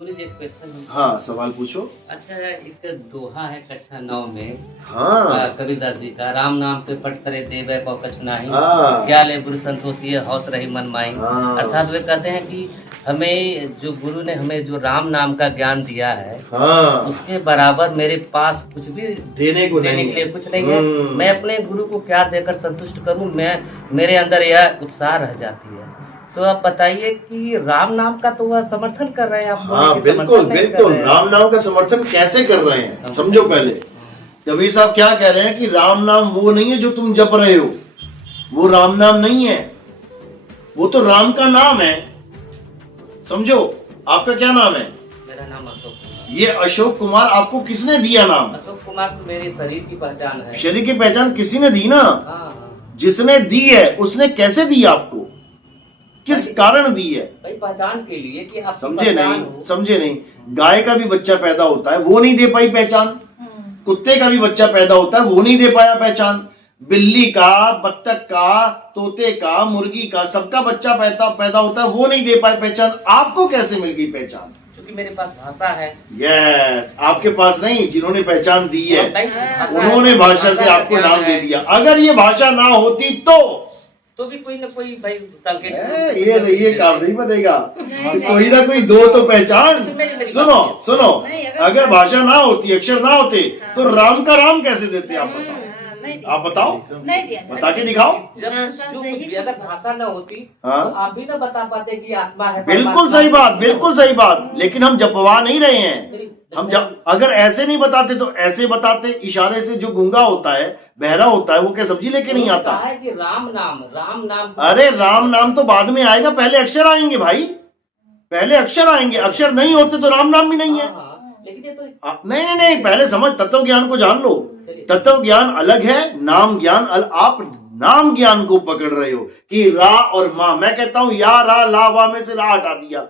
मुझे एक क्वेश्चन है। हाँ, सवाल पूछो। अच्छा, एक दोहा है कक्षा 9 में हाँ कबीरदास जी का, राम नाम पे पट करे देवे को कछु नाही, हाँ क्या ले गुरु संतोष ये हौस रही मन माई। हाँ अर्थात वे कहते हैं कि हमें जो गुरु ने हमें जो राम नाम का ज्ञान दिया है, हाँ, उसके बराबर मेरे पास कुछ भी देने को देने नहीं के लिए है। कुछ नहीं है। मैं अपने गुरु को क्या देकर संतुष्ट करूं, मैं मेरे अंदर यह उत्साह रह जाती है। तो आप बताइए कि राम नाम का तो वह समर्थन कर रहे हैं आप बोले हाँ कि बिल्कुल समर्थन नहीं कर बिल्कुल, रहे हैं। राम नाम का समर्थन कैसे कर रहे हैं समझो पहले। कबीर साहब क्या कह रहे हैं कि राम नाम वो नहीं है जो तुम जप रहे हो, वो राम नाम नहीं है, वो तो राम का नाम है। समझो, आपका क्या नाम है? मेरा नाम अशोक कुमार। ये अशोक कुमार आपको किसने दिया नाम? अशोक कुमार तो मेरे शरीर की पहचान है। शरीर की पहचान किसी ने दी ना? हाँ, जिसने दी है उसने कैसे दी आपको, किस कारण दी है? भाई पहचान के लिए कि आप समझे नहीं, समझे नहीं। गाय का भी बच्चा पैदा होता है, वो नहीं दे पाई पहचान। कुत्ते का भी बच्चा पैदा होता है, वो नहीं दे पाया पहचान। बिल्ली का, बत्तख का, तोते का, मुर्गी का, सबका बच्चा पैदा होता है, वो नहीं दे पाए पहचान। आपको कैसे मिल गई पहचान? क्योंकि मेरे पास भाषा है। यस, आपके पास नहीं, जिन्होंने पहचान दी है उन्होंने भाषा भाषा से आपको नाम दे दिया। अगर ये भाषा ना होती तो भी कोई ना कोई भाई संकेत ये काम नहीं बनेगा। कोई ना कोई दो तो पहचान। सुनो सुनो, अगर भाषा ना होती, अक्षर ना होते, तो राम का राम कैसे देते आप बताओ? आप बताओ, नहीं दिया, बता के दिखाओ। जो कुछ भी अगर भाषा ना होती हाँ? तो आप भी ना बता पाते कि आत्मा है। बिल्कुल सही बात, बिल्कुल सही बात। लेकिन हम जपवा नहीं रहे हैं। हम जब अगर ऐसे नहीं बताते तो ऐसे बताते। इशारे से जो गूंगा होता है, बहरा होता है, वो क्या सब्जी लेके नहीं आता है कि राम नाम। अरे राम नाम तो बाद में आएगा, पहले अक्षर आएंगे भाई, पहले अक्षर आएंगे। अक्षर नहीं होते तो राम नाम भी नहीं है। लेकिन ये तो नहीं नहीं नहीं, पहले समझ, तत्व ज्ञान को जान लो। तत्व ज्ञान अलग है, नाम ज्ञान आप नाम ज्ञान को पकड़ रहे हो कि रा और माँ। मैं कहता हूं या रा ला वा में से रा हटा दिया,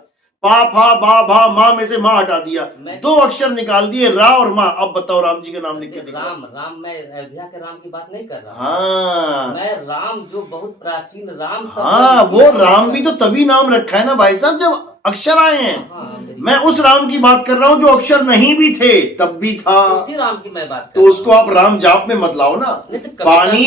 पा फा बा भा माँ में से माँ हटा दिया, दो अक्षर निकाल दिए, रा और माँ। अब बताओ राम जी का नाम लिख के दिखाओ। राम मैं अयोध्या के राम की बात नहीं कर रहा। हाँ, मैं राम जो बहुत प्राचीन राम। हाँ, वो राम भी तो तभी नाम रखा है ना भाई साहब, जब अक्षर आए हैं। मैं उस राम की बात कर रहा हूं जो अक्षर नहीं भी थे तब भी था। उसी राम की मैं बात तो उसको आप राम जाप में मत लाओ ना। पानी,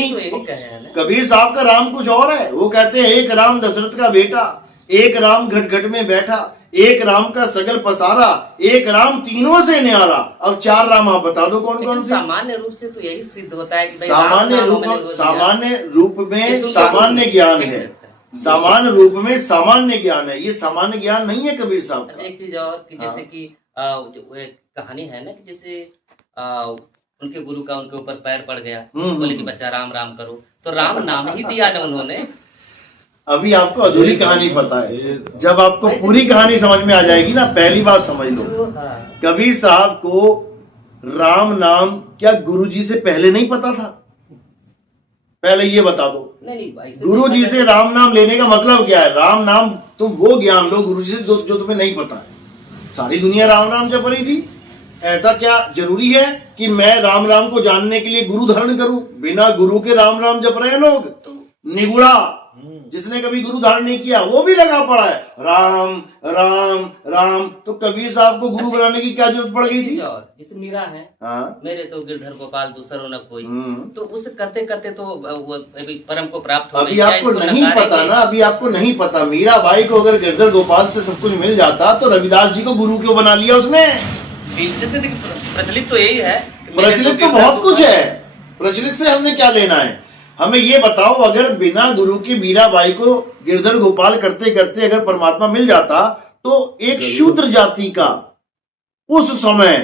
कबीर साहब का राम कुछ और है। वो कहते हैं एक राम दशरथ का बेटा, एक राम घट घट में बैठा, एक राम का सगल पसारा, एक राम तीनों से न्यारा। अब चार राम आप बता दो कौन कौन से? सामान्य रूप से तो यही सिद्ध होता है कि सामान्य रूप में सामान्य ज्ञान है। सामान्य रूप में सामान्य ज्ञान है, ये सामान्य ज्ञान नहीं है कबीर साहब। अच्छा, एक चीज और कि जैसे कि एक कहानी है ना कि जैसे उनके गुरु का उनके ऊपर पैर पड़ गया, बोले कि बच्चा राम राम करो, तो राम नाम ही दिया ना उन्होंने। अभी आपको अधूरी कहानी पता है, जब आपको पूरी कहानी समझ में आ जाएगी ना, पहली बात समझ लो। कबीर साहब को राम नाम क्या गुरुजी से पहले नहीं पता था? पहले ये बता दो। गुरु जी से राम नाम लेने का मतलब क्या है? राम नाम तुम वो ज्ञान लो गुरु जी से जो तुम्हें नहीं पता है। सारी दुनिया राम नाम जप रही थी, ऐसा क्या जरूरी है कि मैं राम राम को जानने के लिए गुरु धारण करूं? बिना गुरु के राम राम जप रहे हैं लोग। निगुड़ा जिसने कभी गुरु धारण नहीं किया वो भी लगा पड़ा है राम राम राम। तो कबीर साहब को गुरु बनाने की क्या जरूरत पड़ गई थी? जैसे मीरा है, हाँ? मेरे तो गिरधर गोपाल दूसरो न कोई, तो उस करते करते तो वो परम को प्राप्त हो गई। अभी आपको नहीं पता ना, अभी आपको नहीं पता। मीरा बाई को अगर गिरधर गोपाल से सब कुछ मिल जाता तो रविदास जी को गुरु क्यों बना लिया उसने? जैसे प्रचलित तो यही है, प्रचलित तो बहुत कुछ है। प्रचलित से हमने क्या लेना है? हमें ये बताओ, अगर बिना गुरु के मीराबाई को गिरधर गोपाल करते करते अगर परमात्मा मिल जाता तो एक शूद्र जाति का उस समय,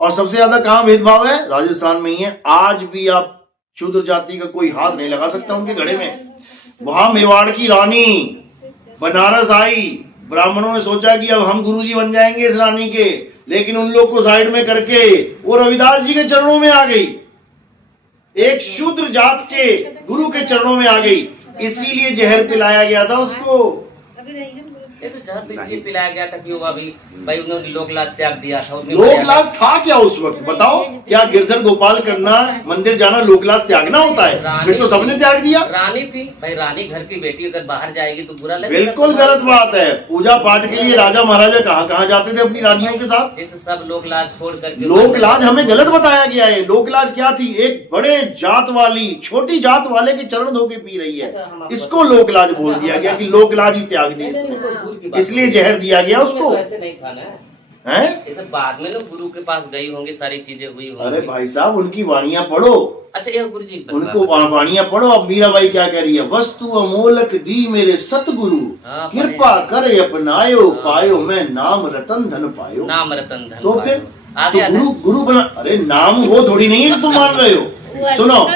और सबसे ज्यादा कहां भेदभाव है? राजस्थान में ही है। आज भी आप शूद्र जाति का कोई हाथ नहीं लगा सकता उनके घड़े में। वहां मेवाड़ की रानी बनारस आई, ब्राह्मणों ने सोचा कि अब हम गुरुजी बन जाएंगे इस रानी के, लेकिन उन लोग को साइड में करके वो रविदास जी के चरणों में आ गई। एक शूद्र जात के गुरु के चरणों में आ गई, इसीलिए जहर पिलाया गया था उसको। ये तो जहर तो इसलिए पिलाया गया था कि वो अभी भाई उन्होंने लोक लाज त्याग दिया था। लोक लाज था क्या उस वक्त बताओ? क्या गिरधर गोपाल करना, मंदिर जाना लोक लाज त्यागना होता है? फिर तो सबने त्याग दिया। रानी थी भाई, रानी घर की बेटी अगर बाहर जाएगी तो बुरा लगेगा। बिल्कुल गलत बात है। पूजा पाठ के लिए राजा महाराजा कहाँ कहाँ जाते थे अपनी रानियों के साथ। इस सब लोक लाज छोड़ करके लोक लाज हमें गलत बताया गया है। लोक लाज क्या थी? एक बड़े जात वाली छोटी जात वाले के चरण धो के पी रही है, इसको लोक लाज बोल दिया गया कि लोक लाज ही त्याग दी, इसलिए जहर दिया गया उसको। ऐसे नहीं खाना है ये सब बाद में ना गुरु के पास गई होंगी, सारी चीजें हुई होंगी। अरे भाई साहब उनकी वाणियां पढ़ो। अच्छा यार गुरु जी उनको वाणियां पढ़ो। अब मीराबाई क्या कह रही है? वस्तु अमोलक दी मेरे सतगुरु, कृपा करे अपनायो, पायो मैं नाम रतन धन पायो। नाम रतन धन तो फिर आगे तो गुरु बना। अरे नाम वो थोड़ी नहीं है जो तुम मान रहे हो। सुनो,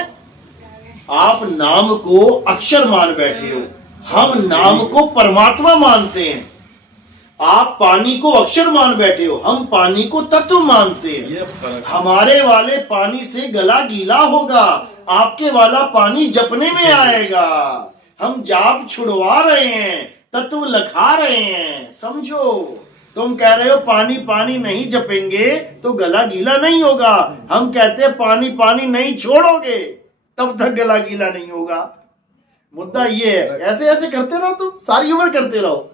आप नाम को अक्षर मान बैठे हो, हम नाम को परमात्मा मानते हैं। आप पानी को अक्षर मान बैठे हो, हम पानी को तत्व मानते हैं। हमारे वाले पानी से गला गीला होगा, आपके वाला पानी जपने में आएगा। हम जाप छुड़वा रहे हैं, तत्व लखा रहे हैं, समझो। तुम कह रहे हो पानी पानी नहीं जपेंगे तो गला गीला नहीं होगा। हम कहते हैं पानी पानी नहीं छोड़ोगे तब तक गला गीला नहीं होगा। मुद्दा ये है। ऐसे ऐसे करते रहो, तुम सारी उम्र करते रहो।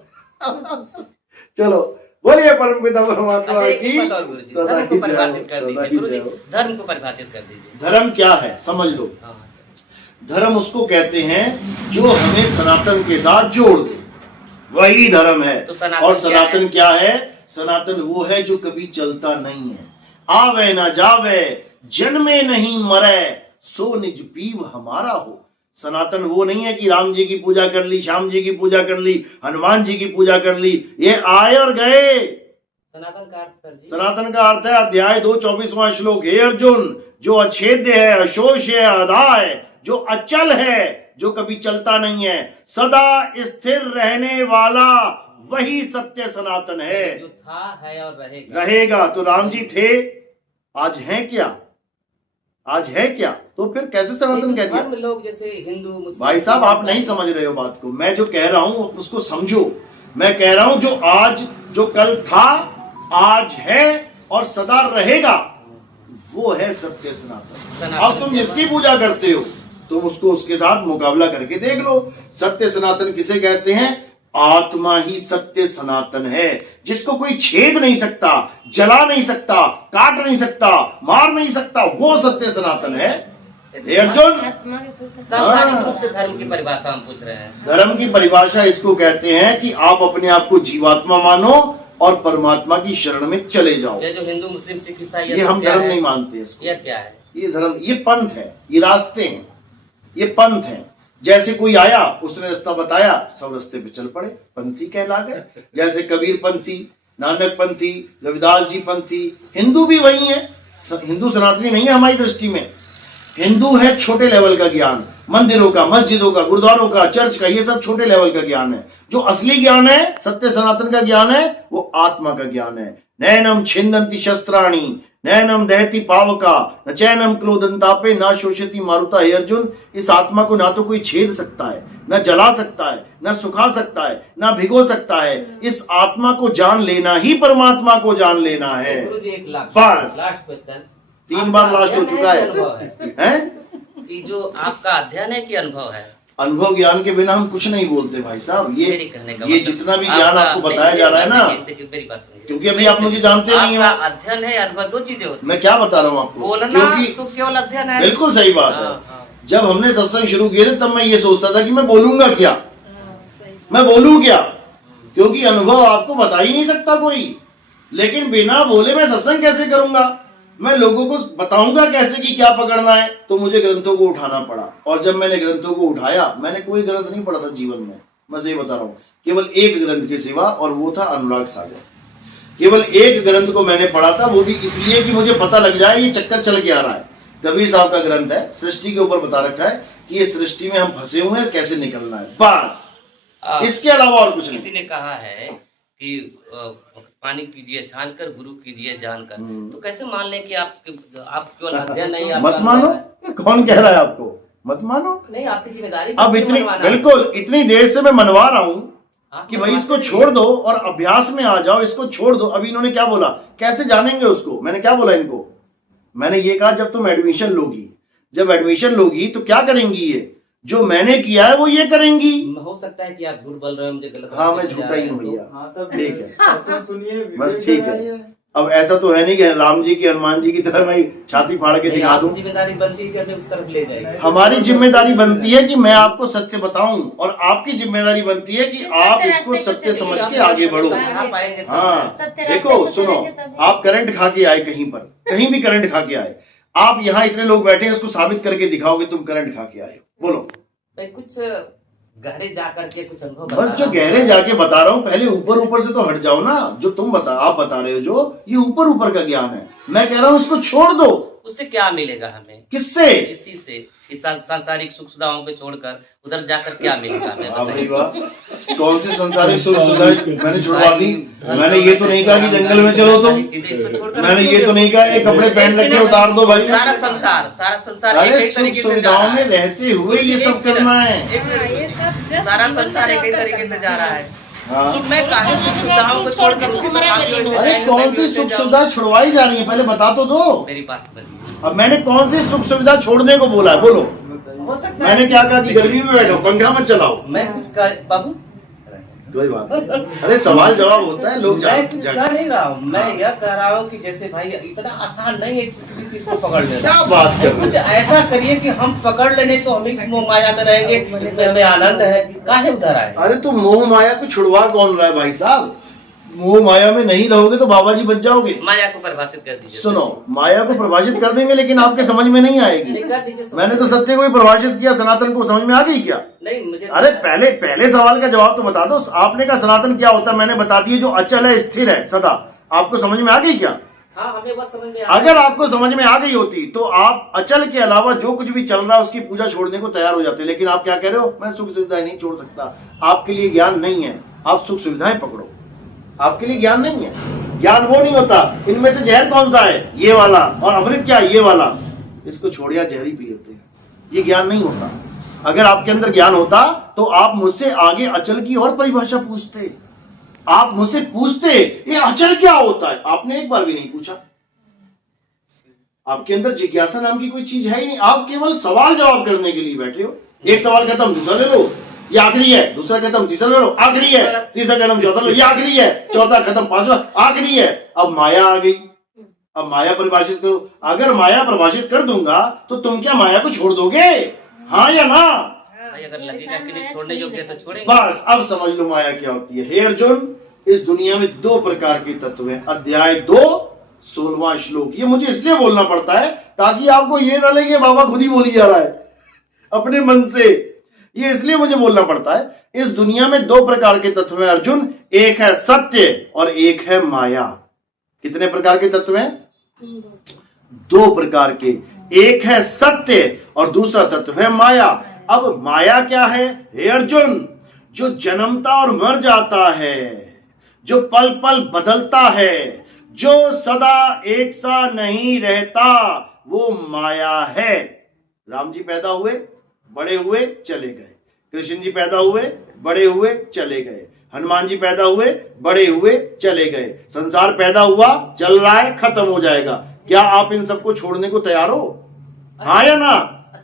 चलो बोलिए परम पिता परमात्मा की सदा की परिभाषित कर दीजिए गुरु जी, धर्म को परिभाषित कर दीजिए। धर्म क्या है समझ लो। धर्म उसको कहते हैं जो हमें सनातन के साथ जोड़ दे, वही धर्म है। तो सनातन और सनातन क्या है? सनातन वो है जो कभी चलता नहीं है। आवे ना जावे, जन्मे नहीं मरे, सो निज पीव हमारा हो। सनातन वो नहीं है कि राम जी की पूजा कर ली, श्याम जी की पूजा कर ली, हनुमान जी की पूजा कर ली, ये आए और गए। सनातन का अर्थ सर जी? सनातन का अर्थ है अध्याय 2 24वां श्लोक, हे अर्जुन जो अछेद्य है, अशोष है, अधा है, जो अचल है, जो कभी चलता नहीं है, सदा स्थिर रहने वाला, वही सत्य सनातन है। जो था है और रहेगा। तो राम जी थे, आज हैं क्या? आज है क्या? तो फिर कैसे सनातन कह दिया? लोग जैसे हिंदू मुस्लिम। भाई साहब आप नहीं समझ रहे हो बात को। मैं जो कह रहा हूं उसको समझो। मैं कह रहा हूं जो आज, जो कल था, आज है और सदा रहेगा, वो है सत्य सनातन। अब तुम जिसकी पूजा करते हो तुम उसको उसके साथ मुकाबला करके देख लो। सत्य सनातन किसे कहते हैं? आत्मा ही सत्य सनातन है, जिसको कोई छेद नहीं सकता, जला नहीं सकता, काट नहीं सकता, मार नहीं सकता, वो सत्य सनातन है। अर्जुन सांसारिक रूप से धर्म की परिभाषा हम पूछ रहे हैं। धर्म की परिभाषा इसको कहते हैं कि आप अपने आप को जीवात्मा मानो और परमात्मा की शरण में चले जाओ। ये जो हिंदू मुस्लिम सिख ईसाई ये हम धर्म नहीं मानते इसको। ये क्या है? ये धर्म, ये पंथ है, ये रास्ते हैं, ये पंथ हैं। जैसे कोई आया उसने रास्ता बताया, सब रास्ते पे चल पड़े, पंथी कहला गए। जैसे कबीर पंथी, नानक पंथी, रविदास जी पंथी। हिंदू भी वही है। हिंदू सनातनी नहीं है हमारी दृष्टि में। हिंदू है छोटे लेवल का ज्ञान, मंदिरों का, मस्जिदों का, गुरुद्वारों का, चर्च का, ये सब छोटे लेवल का ज्ञान है। जो असली ज्ञान है, सत्य सनातन का ज्ञान है, वो आत्मा का ज्ञान है। नैनम छिन्दन्ति शस्त्राणि नैनम दहति पावका न चैनम क्लोदंतापे न शोषयति मारुता। हे अर्जुन, इस आत्मा को ना तो कोई छेद सकता है, न जला सकता है, न सुखा सकता है, न भिगो सकता है। इस आत्मा को जान लेना ही परमात्मा को जान लेना है। बस लास्ट क्वेश्चन, 3 बार लास्ट हो चुका है। ये जो आपका अध्ययन है कि अनुभव है? अनुभव ज्ञान के बिना हम कुछ नहीं बोलते भाई साहब। ये जितना भी ज्ञान आपको बताया जा रहा है ना, क्योंकि अभी आप मुझे जानते नहीं हो। अध्ययन है अनुभव, दो चीजें होती हैं। मैं क्या बता रहा हूँ आपको? बोलना तो केवल अध्ययन है। बिल्कुल सही बात है। जब हमने सत्संग शुरू किए थे तब मैं ये सोचता था कि मैं बोलूंगा क्या, मैं बोलूं क्या, क्योंकि अनुभव आपको बता ही नहीं सकता कोई। लेकिन बिना बोले मैं सत्संग कैसे करूंगा? मैं लोगों को बताऊंगा कैसे कि क्या पकड़ना है? तो मुझे ग्रंथों को उठाना पड़ा। और जब मैंने ग्रंथों को उठाया, मैंने कोई ग्रंथ नहीं पढ़ा था जीवन में, मैं सही बता रहा हूँ, केवल एक ग्रंथ के सिवा, और वो था अनुराग सागर। केवल एक ग्रंथ को मैंने पढ़ा था, वो भी इसलिए कि मुझे पता लग जाए ये चक्कर चल के आ रहा है। कबीर साहब का ग्रंथ है, सृष्टि के ऊपर बता रखा है कि ये सृष्टि में हम फंसे हुए हैं, कैसे निकलना है, बस। इसके अलावा और कुछ नहीं। किसी ने कहा है कि पानी कीजिए छान कर, गुरु कीजिए जान कर। तो कैसे मान लें कि आप केवल अध्ययन नहीं? मत मानो। कौन कह रहा है आपको? मत मानो, नहीं आपकी जिम्मेदारी। अब इतनी, बिल्कुल इतनी देर से मैं मनवा रहा हूँ कि भाई इसको छोड़ दो और अभ्यास में आ जाओ, इसको छोड़ दो। अभी इन्होंने क्या बोला, कैसे जानेंगे उसको? मैंने क्या बोला इनको, मैंने ये कहा जब तुम एडमिशन लोगी, जब एडमिशन लोगी तो क्या करेंगी, ये जो मैंने किया है वो ये करेंगी। हो सकता है कि आप झूठ बोल रहे हो, मुझे गलत। हाँ, मैं झूठा ही हूँ भैया। हाँ, तब ठीक है, सुनिए, बस ठीक है। अब ऐसा तो है नहीं कि राम जी की, हनुमान जी की तरह मैं छाती फाड़ के दिखा दूं। जिम्मेदारी बनती है कि हमें उस तरफ ले जाए। हमारी जिम्मेदारी बनती है कि मैं आपको सत्य बताऊं, और आपकी जिम्मेदारी बनती है कि आप इसको सत्य समझ के आगे बढ़ो। हाँ, देखो सुनो, आप करंट खा के आए कहीं पर, कहीं भी करंट खा के आए, आप यहाँ इतने लोग बैठे हैं, इसको साबित करके दिखाओगे तुम करंट खा के आए हो। बोलो भाई, कुछ गहरे जा करके कुछ अनुभव बस जो गहरे जाके बता रहा हूँ, पहले ऊपर ऊपर से तो हट जाओ ना। जो तुम आप बता रहे हो जो ये ऊपर ऊपर का ज्ञान है, मैं कह रहा हूँ इसको छोड़ दो। उससे क्या मिलेगा हमें? किससे? इसी से, इस सांसारिक सुख सुविधाओं को छोड़कर उधर जाकर क्या मिलेगा हमें? वाह भाई वाह, कौन सी संसारिक सुख सुविधाएं मैंने छुड़वा दी? मैंने ये तो नहीं कहा कि जंगल में चलो तुम, मैंने ये तो नहीं कहा ये कपड़े पहन रखे उतार दो भाई। सारा संसार अरे सुख सुविधाओं में रहते हुए ये सब करना है, सारा संसार एक ही तरीके से जा रहा है। हाँ। तो मैं काहे सुख सुविधाओं को छोड़कर उसी में आगे बढ़ अरे जाऊं? कौन सी सुख सुविधा छुड़वाई जा रही है, पहले बता तो दो। मेरी पास बची। अब मैंने कौन सी सुख सुविधा छोड़ने को बोला है, बोलो। हो सकता है मैंने क्या कहा कि गर्मी में बैठो, पंखा मत चलाओ, मैं कुछ बाबू कोई बात नहीं। अरे सवाल जवाब होता है, लोग मैं कुछ कह नहीं रहा हूँ, मैं यह कह रहा हूँ कि जैसे भाई इतना आसान नहीं है किसी चीज को पकड़ लेना। क्या बात कर रहे कुछ ऐसा करिए कि हम पकड़ लेने तो हम इस मोह माया में रहेंगे, इसमें हमें आनंद है, काहे उधर आए? अरे तो मोह माया को छुड़वा कौन रहा है भाई साहब? मोह माया में नहीं रहोगे तो बाबा जी बच जाओगे। माया को परिभाषित कर दीजिए। सुनो, माया को परिभाषित कर देंगे लेकिन आपके समझ में नहीं आएगी। नहीं, कर दीजिए। मैंने तो सत्य को ही परिभाषित किया, सनातन को समझ में आ गई क्या? नहीं, मुझे अरे पहले सवाल का जवाब तो बता दो। आपने कहा सनातन क्या होता है, मैंने बता दिया जो अचल है, स्थिर है सदा। आपको समझ में आ गई क्या? हाँ, हमें बस समझ में अगर आपको समझ में आ गई होती तो आप अचल के अलावा जो कुछ भी चल रहा है उसकी पूजा छोड़ने को तैयार हो जाते। लेकिन आप क्या कह रहे हो, मैं सुख सुविधाएं नहीं छोड़ सकता। आपके लिए ज्ञान नहीं है, आप सुख सुविधाएं पकड़ो। आपके लिए ज्ञान नहीं है, ज्ञान वो नहीं होता। इनमें से जहर कौन सा है, ये वाला, और अमृत क्या, ये वाला। इसको छोड़ या जहर ही पी लेते हैं, ये ज्ञान नहीं होता। अगर आपके अंदर ज्ञान होता तो आप मुझसे आगे अचल की और परिभाषा पूछते। आप मुझसे पूछते ये अचल क्या होता है, आपने एक बार भी नहीं पूछा। आपके अंदर जिज्ञासा नाम की कोई चीज है ही नहीं। आप केवल सवाल जवाब करने के लिए बैठे हो। एक सवाल खत्म, दूसरा ले लो, ये आखिरी है। दूसरा खत्म, तीसरा ले लो, आखिरी है। तीसरा खत्म, चौथा लो, ये आखिरी है। चौथा खत्म, पांचवा आखिरी है। अब माया आ गई, अब माया परिभाषित करो। अगर माया परिभाषित कर दूंगा तो तुम क्या माया को छोड़ दोगे, हाँ या ना? भाई अगर लगेगा कि नहीं छोड़ने योग्य तो छोड़ेंगे। बस अब समझ लो माया क्या होती है। हे अर्जुन, इस दुनिया में दो प्रकार के तत्व हैं। अध्याय 2 16वां श्लोक। ये मुझे इसलिए बोलना पड़ता है ताकि आपको ये ना लगे बाबा खुद ही बोली जा रहा है अपने मन से। ये इसलिए मुझे बोलना पड़ता है। इस दुनिया में दो प्रकार के तत्व हैं अर्जुन, एक है सत्य और एक है माया। कितने प्रकार के तत्व हैं? 2 प्रकार के। एक है सत्य और दूसरा तत्व है माया। अब माया क्या है? हे अर्जुन, जो जन्मता और मर जाता है, जो पल पल बदलता है, जो सदा एक सा नहीं रहता, वो माया है। राम जी पैदा हुए, बड़े हुए, चले गए। कृष्ण जी पैदा हुए, बड़े हुए, चले गए। हनुमान जी पैदा हुए, बड़े हुए, चले गए। संसार पैदा हुआ, चल रहा है, खत्म हो जाएगा। क्या आप इन सबको छोड़ने को तैयार हो, हाँ या ना?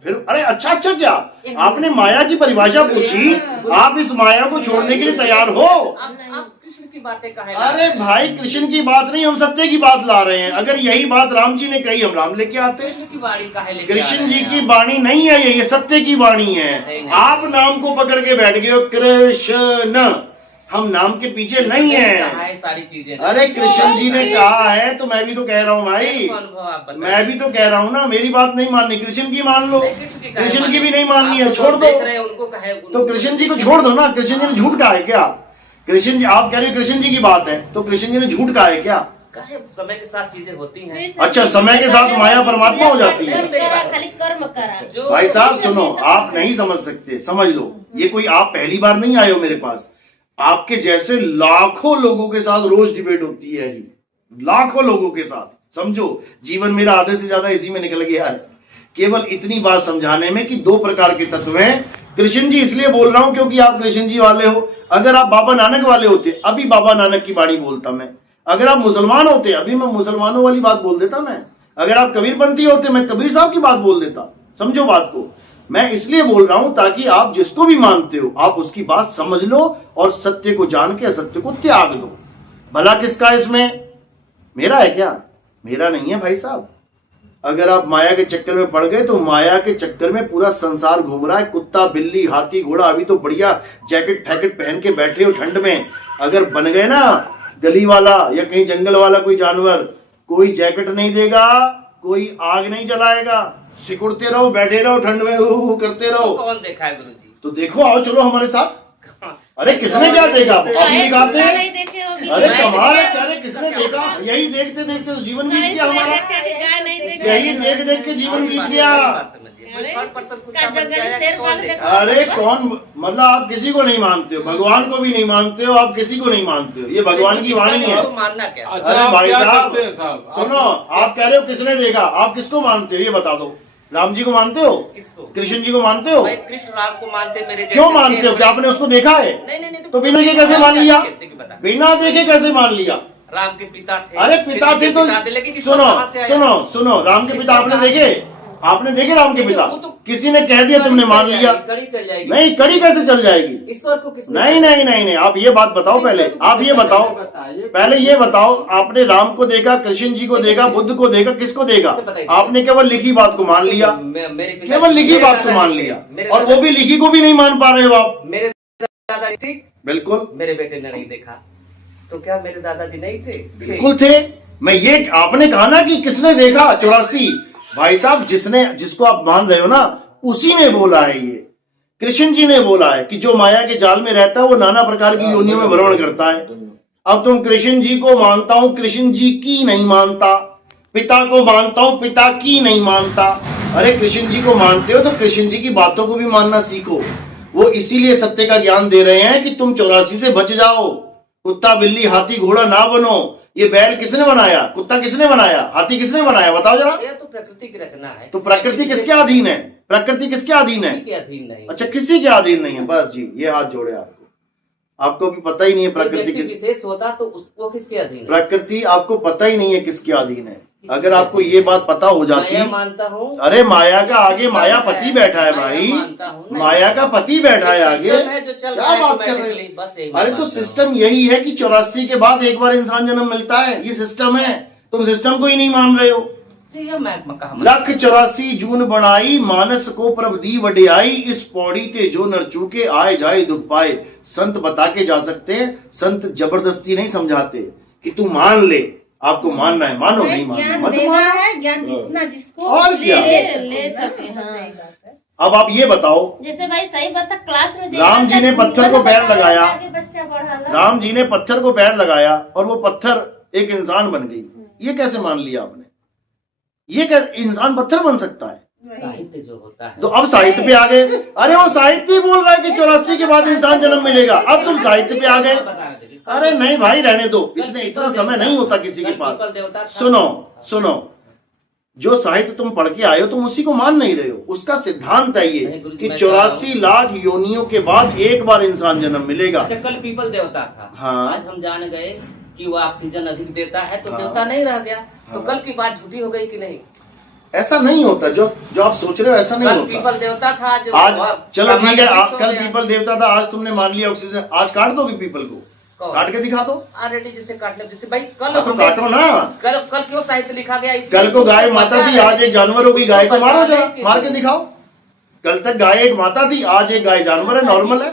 फिर अरे अच्छा क्या आपने माया की परिभाषा पूछी, आप इस माया को छोड़ने के लिए तैयार हो? आप कृष्ण की बातें कहे? अरे भाई, कृष्ण की बात नहीं, हम सत्य की बात ला रहे हैं। अगर यही बात राम जी ने कही, हम राम लेके आते। कृष्ण की वाणी काहे लेके आ कृष्ण रहे जी हैं की आप? वाणी नहीं है ये सत्य की वाणी है। नहीं। आप नाम को पकड़ के बैठ गए हो, कृष्ण। हम नाम के पीछे नहीं है। सारी चीजें अरे कृष्ण जी ने कहा है तो मैं भी तो कह रहा हूँ भाई, मैं भी तो कह रहा हूँ ना। मेरी बात नहीं माननी, कृष्ण की मान लो। कृष्ण की भी नहीं माननी है, छोड़ दो। उनको कहे तो कृष्ण जी को छोड़ दो ना। कृष्ण जी ने झूठ कहा है क्या? कृष्ण जी, आप कह रहे हो कृष्ण जी की बात है, तो कृष्ण जी ने झूठ कहा है क्या? समय के साथ चीजें होती हैं। अच्छा, समय के साथ माया परमात्मा हो जाती है। खाली कर्म करा। भाई साहब सुनो, आप नहीं समझ सकते, समझ लो। ये कोई आप पहली बार नहीं आए हो मेरे पास। आपके जैसे लाखों लोगों के साथ रोज डिबेट होती है, लाखों लोगों के साथ। समझो, जीवन मेरा आधे से ज्यादा इसी में निकल गया है, केवल इतनी बात समझाने में कि 2 प्रकार के तत्व हैं। कृष्ण जी इसलिए बोल रहा हूं क्योंकि आप कृष्ण जी वाले हो। अगर आप बाबा नानक वाले होते अभी बाबा नानक की बाणी बोलता मैं। अगर आप मुसलमान होते अभी मैं मुसलमानों वाली बात बोल देता मैं। अगर आप कबीरपंथी होते मैं कबीर साहब की बात बोल देता। समझो बात को। मैं इसलिए बोल रहा हूं ताकि आप जिसको भी मानते हो आप उसकी बात समझ लो और सत्य को जान के असत्य को त्याग दो। भला किसका है इसमें? मेरा है क्या? मेरा नहीं है भाई साहब। अगर आप माया के चक्कर में पड़ गए तो माया के चक्कर में पूरा संसार घूम रहा है। कुत्ता बिल्ली हाथी घोड़ा अभी तो बढ़िया जैकेट फैकेट पहन के बैठे हो ठंड में। अगर बन गए ना गली वाला या कहीं जंगल वाला कोई जानवर, कोई जैकेट नहीं देगा, कोई आग नहीं जलाएगा, सिकुड़ते रहो बैठे रहो ठंड में करते रहो। कौन देखा है गुरुजी? तो देखो आओ चलो हमारे साथ। अरे किसने क्या देखा? अपनी गाते हैं। नहीं देखे हो भी। अरे कमाल है। अरे किसने देखा? यही देखते देखते तो जीवन बीत गया हमारा। नहीं देखे। यही देख देख के जीवन बीत गया। अरे कौन मतलब आप किसी को नहीं मानते हो, भगवान को भी नहीं मानते हो, आप किसी को नहीं मानते हो। ये भगवान की वाणी है। मानना क्या? अरे भाई साहब सुनो, आप कह रहे हो किसने देखा, आप किसको मानते हो ये बता दो। राम जी को मानते हो? किसको? कृष्ण जी को मानते हो? भाई कृष्ण राम को मानते मेरे क्यों मानते हो? क्या आपने उसको देखा है? नहीं तो बिना देखे कैसे मान लिया? बिना देखे कैसे मान लिया? राम के पिता थे। अरे पिता थे तो सुनो सुनो सुनो, राम के पिता आपने देखे? आपने देखे राम के पिता? किसी ने कह दिया तुमने मान लिया? कड़ी चल जाएगी। नहीं कड़ी कैसे चल जाएगी? ईश्वर को किसने? नहीं नहीं नहीं नहीं, आप ये बात बताओ पहले। आप ये बताओ पहले, ये बताओ आपने राम को देखा, कृष्ण जी को देखा, बुद्ध को देखा, किसको देखा? आपने केवल लिखी बात को मान लिया, केवल लिखी बात को मान लिया, और वो भी लिखी को भी नहीं मान पा रहे हो आप। मेरे दादाजी ठीक बिल्कुल मेरे बेटे ने नहीं देखा तो क्या मेरे दादाजी नहीं थे? बिल्कुल थे। मैं ये आपने कहा ना कि किसने देखा 84। भाई साहब जिसने जिसको आप मान रहे हो ना उसी ने बोला है। ये कृष्ण जी ने बोला है कि जो माया के जाल में रहता है वो नाना प्रकार की योनियों में भ्रमण करता है। अब तुम कृष्ण जी को मानता हूं, कृष्ण जी की नहीं मानता। पिता को मानता हूं, पिता की नहीं मानता। अरे कृष्ण जी को मानते हो तो कृष्ण जी की बातों को भी मानना सीखो। वो इसीलिए सत्य का ज्ञान दे रहे हैं कि तुम 84 से बच जाओ। कुत्ता बिल्ली हाथी घोड़ा ना बनो। ये बैल किसने बनाया? कुत्ता किसने बनाया? हाथी किसने बनाया? बताओ जरा। यह तो प्रकृति की रचना है। तो प्रकृति किसके अधीन है? प्रकृति किसके अधीन है? किसी के अधीन नहीं। अच्छा किसी के अधीन नहीं है। बस जी ये हाथ जोड़े आपको भी पता ही नहीं है प्रकृति की विशेष होता तो वो किसके अधीन है? प्रकृति आपको पता ही नहीं है किसके अधीन है। अगर आपको ये बात पता हो जाती, मैं मानता हूँ। अरे माया का आगे माया पति बैठा है भाई, माया का पति बैठा है आगे। क्या बात कर रहे हो? अरे तो सिस्टम यही है कि 84 के बाद एक बार इंसान जन्म मिलता है। ये सिस्टम है। तुम सिस्टम को ही नहीं मान रहे हो। लख 84 जून बनाई मानस को प्रभ दी वडियाई। इस पौड़ी ते जो नर चूके आए जाए दुख पाए। संत बता के जा सकते हैं, संत जबरदस्ती नहीं समझाते कि तू मान ले। आपको मानना है मानो, नहीं मानना मत मानो। है ज्ञान जितना जिसको और क्या? ले सके। हाँ। अब आप ये बताओ, जैसे भाई सही बात है, क्लास में राम जी ने पत्थर को पैर लगाया। बच्चा बढ़ा। राम जी ने पत्थर को पैर लगाया और वो पत्थर एक इंसान बन गई। ये कैसे मान लिया आपने? ये कैसे इंसान पत्थर बन सकता है? साहित्य जो होता है तो अब साहित्य पे आ गए। अरे वो साहित्य ही बोल रहा है कि 84 के बाद इंसान जन्म मिलेगा। अब तुम साहित्य पे आ गए। अरे नहीं भाई रहने दो, इतना समय नहीं होता किसी के पास। सुनो सुनो, जो साहित्य तुम पढ़ के आए हो तुम उसी को मान नहीं रहे हो। उसका सिद्धांत है ये कि 84 लाख योनियों के बाद एक बार इंसान जन्म मिलेगा। अच्छा कल पीपल देवता था। हाँ। आज हम जान गए कि वो ऑक्सीजन अधिक देता है तो हाँ। देवता नहीं रह गया। तो हाँ। कल की बात झूठी हो गई कि नहीं? ऐसा नहीं होता। जो आप सोच रहे हो ऐसा नहीं कल होता। पीपल देवता था आज चलो ठीक है, कल पीपल देवता था, आज तुमने मान लिया ऑक्सीजन। आज काट दोगे पीपल को? काट के दिखा दो। ऑलरेडी जैसे काटने जैसे भाई कल तो काटो ना। कल क्यों साहित्य लिखा गया? कल को गाय माता थी, आज एक जानवर होगी। गाय को मारो जरा, मार के दिखाओ। कल तक गाय एक माता थी, आज एक गाय जानवर है, नॉर्मल है।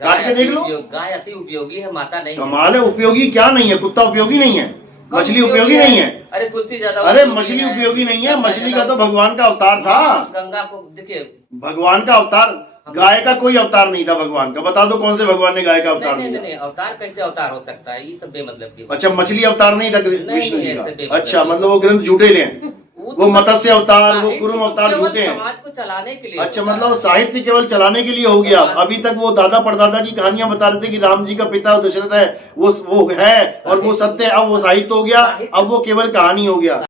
काट के देख लो। गाय अति उपयोगी है, माता नहीं। कमाल है। उपयोगी क्या नहीं है? कुत्ता उपयोगी नहीं है? मछली उपयोगी नहीं है? अरे तुलसी ज्यादा। अरे मछली उपयोगी नहीं है? मछली का तो भगवान का अवतार था। गंगा को देखिए, भगवान का अवतार। गाय का कोई अवतार नहीं था भगवान का। बता दो कौन से भगवान ने गाय का अवतार दिया? नहीं, अवतार कैसे अवतार हो सकता है? ये सब बेमतलब की। अच्छा मछली अवतार नहीं था विष्णु जी नहीं, का? अच्छा मतलब वो ग्रंथ झूठे ले हैं। वो मत्स्य अवतार, वो कुरुम अवतार झूठे हैं। समाज को चलाने के लिए। अच्छा मतलब साहित्य केवल चलाने के लिए हो गया। अभी तक वो दादा परदादा की कहानियां बता रहे थे कि राम जी का पिता दशरथ है, वो है और वो सत्य है। अब वो साहित्य हो गया, अब वो केवल कहानी हो गया।